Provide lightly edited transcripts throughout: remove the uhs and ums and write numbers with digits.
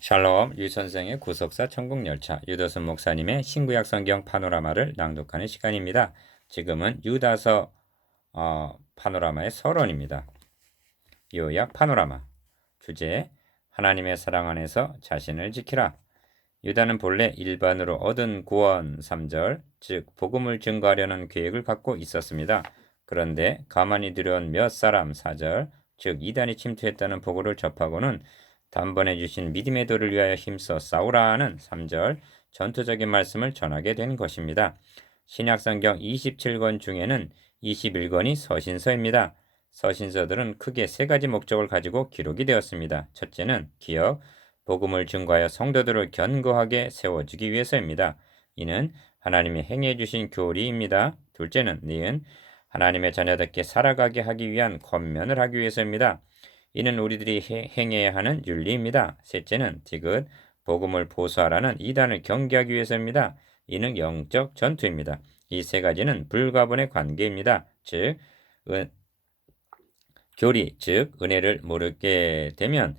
샬롬 유선생의 구속사 천국열차 유도순 목사님의 신구약 성경 파노라마를 낭독하는 시간입니다. 지금은 유다서 파노라마의 서론입니다. 요약 파노라마 주제 하나님의 사랑 안에서 자신을 지키라. 유다는 본래 일반으로 얻은 구원 3절 즉 복음을 증거하려는 계획을 갖고 있었습니다. 그런데 가만히 들여온 몇 사람 4절 즉 이단이 침투했다는 보고를 접하고는 단번에 주신 믿음의 도를 위하여 힘써 싸우라는 3절 전투적인 말씀을 전하게 된 것입니다. 신약성경 27권 중에는 21권이 서신서입니다. 서신서들은 크게 세 가지 목적을 가지고 기록이 되었습니다. 첫째는 기억, 복음을 증거하여 성도들을 견고하게 세워주기 위해서입니다. 이는 하나님이 행해 주신 교리입니다. 둘째는 니은 하나님의 자녀답게 살아가게 하기 위한 권면을 하기 위해서입니다. 이는 우리들이 행해야 하는 윤리입니다. 셋째는 디귿 복음을 보수하라는 이단을 경계하기 위해서입니다. 이는 영적 전투입니다. 이 세 가지는 불가분의 관계입니다. 즉 교리, 즉 은혜를 모르게 되면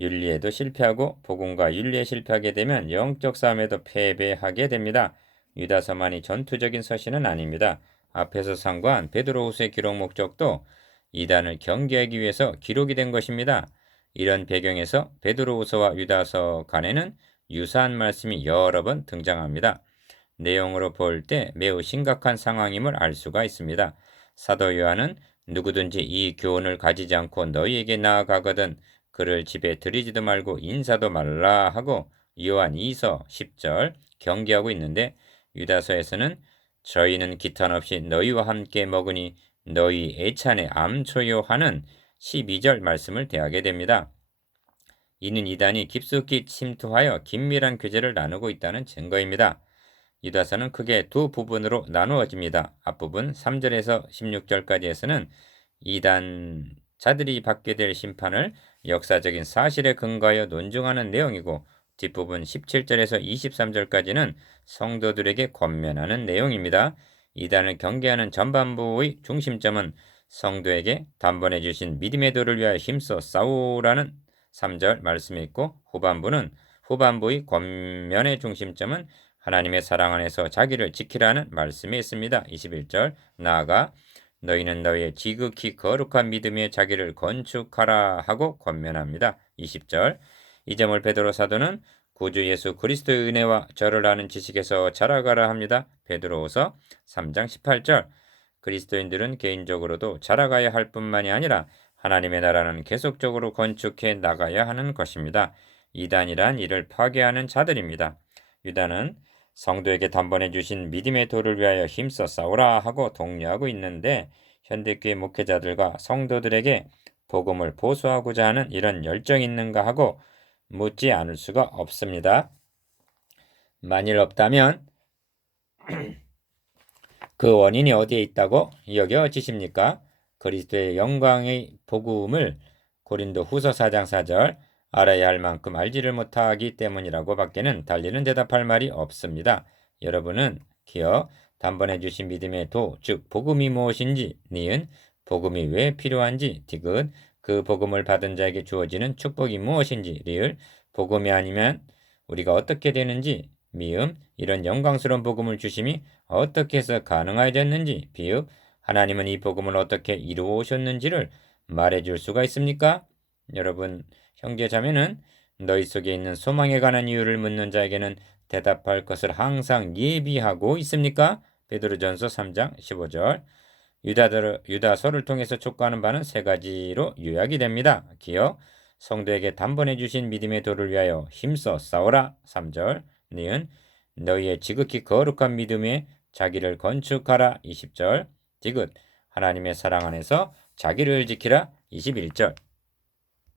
윤리에도 실패하고 복음과 윤리에 실패하게 되면 영적 싸움에도 패배하게 됩니다. 유다서만이 전투적인 서신은 아닙니다. 앞에서 상고한 베드로후서의 기록 목적도 이단을 경계하기 위해서 기록이 된 것입니다. 이런 배경에서 베드로후서와 유다서 간에는 유사한 말씀이 여러 번 등장합니다. 내용으로 볼 때 매우 심각한 상황임을 알 수가 있습니다. 사도 요한은 누구든지 이 교훈을 가지지 않고 너희에게 나아가거든 그를 집에 들이지도 말고 인사도 말라 하고 요한 2서 10절 경계하고 있는데 유다서에서는 저희는 기탄 없이 너희와 함께 먹으니 너희 애찬에 암초요 하는 12절 말씀을 대하게 됩니다. 이는 이단이 깊숙이 침투하여 긴밀한 교제를 나누고 있다는 증거입니다. 유다서는 크게 두 부분으로 나누어집니다. 앞부분 3절에서 16절까지에서는 이단자들이 받게 될 심판을 역사적인 사실에 근거하여 논증하는 내용이고 뒷부분 17절에서 23절까지는 성도들에게 권면하는 내용입니다. 이단을 경계하는 전반부의 중심점은 성도에게 단번에 주신 믿음의 도를 위하여 힘써 싸우라는 3절 말씀이 있고 후반부의 권면의 중심점은 하나님의 사랑 안에서 자기를 지키라는 말씀이 있습니다. 21절 나아가 너희는 너희의 지극히 거룩한 믿음의 자기를 건축하라 하고 권면합니다. 20절 이 점을 베드로 사도는 구주 예수 그리스도의 은혜와 저를 아는 지식에서 자라가라 합니다. 베드로후서 3장 18절 그리스도인들은 개인적으로도 자라가야 할 뿐만이 아니라 하나님의 나라는 계속적으로 건축해 나가야 하는 것입니다. 이단이란 이를 파괴하는 자들입니다. 유다는 성도에게 단번에 주신 믿음의 도를 위하여 힘써 싸우라 하고 독려하고 있는데 현대교회 목회자들과 성도들에게 복음을 보수하고자 하는 이런 열정이 있는가 하고 묻지 않을 수가 없습니다. 만일 없다면 그 원인이 어디에 있다고 여겨지십니까? 그리스도의 영광의 복음을 고린도 후서 4장 4절 알아야 할 만큼 알지를 못하기 때문이라고 밖에는 달리는 대답할 말이 없습니다. 여러분은 기억 단번에 주신 믿음의 도, 즉 복음이 무엇인지, 니은 복음이 왜 필요한지, 디귿 그 복음을 받은 자에게 주어지는 축복이 무엇인지, 리을 복음이 아니면 우리가 어떻게 되는지, 미음 이런 영광스러운 복음을 주심이 어떻게 해서 가능하였는지, 비읍 하나님은 이 복음을 어떻게 이루어 오셨는지를 말해줄 수가 있습니까? 여러분 형제 자매는 너희 속에 있는 소망에 관한 이유를 묻는 자에게는 대답할 것을 항상 예비하고 있습니까? 베드로전서 3장 15절 유다서를 통해서 촉구하는 바는 세 가지로 요약이 됩니다. 기억 성도에게 단번에 주신 믿음의 도를 위하여 힘써 싸워라 3절 니은 너희의 지극히 거룩한 믿음에 자기를 건축하라 20절 디귿 하나님의 사랑 안에서 자기를 지키라 21절